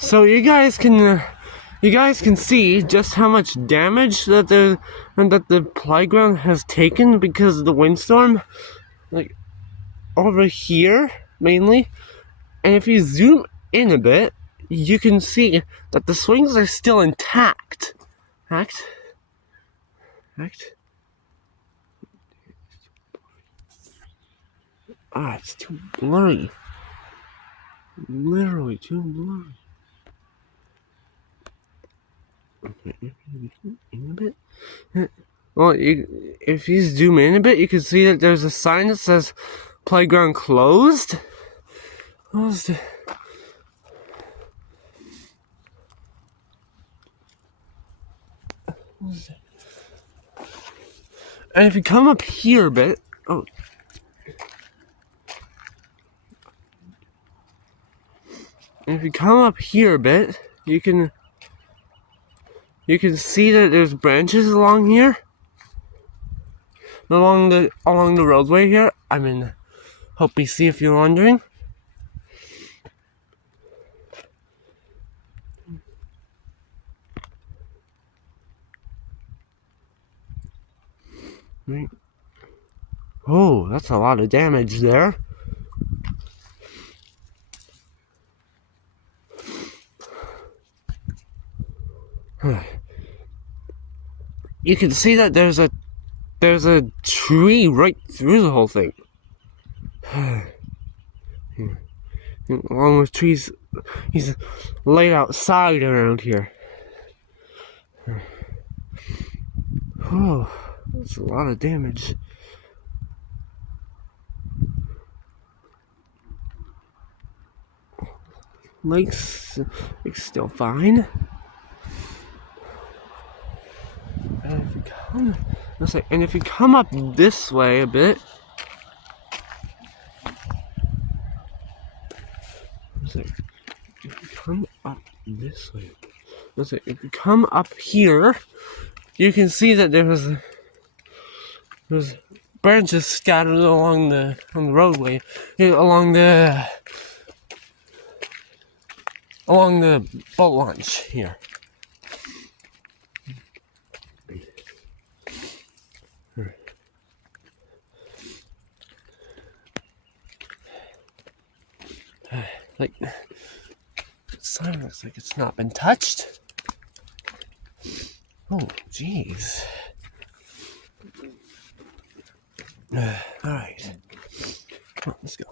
So you guys can see just how much damage that the playground has taken because of the windstorm, like over here mainly. And if you zoom in a bit, you can see that the swings are still intact. It's too blurry. Literally too blurry. In a bit. Well, if you zoom in a bit, you can see that there's a sign that says "Playground closed." Closed. And if you come up here a bit, you can see that there's branches along here, along the roadway here. I mean, hope you see if you're wondering. Right. Oh, that's a lot of damage there. You can see that there's a tree right through the whole thing. Along with trees, he's laid outside around here. Oh, that's a lot of damage. Lake's still fine. And if you come up this way a bit, if you come up here, you can see that there's branches scattered on the roadway, along the boat launch here. Like, the sign looks like it's not been touched. Oh, jeez. Alright. Let's go.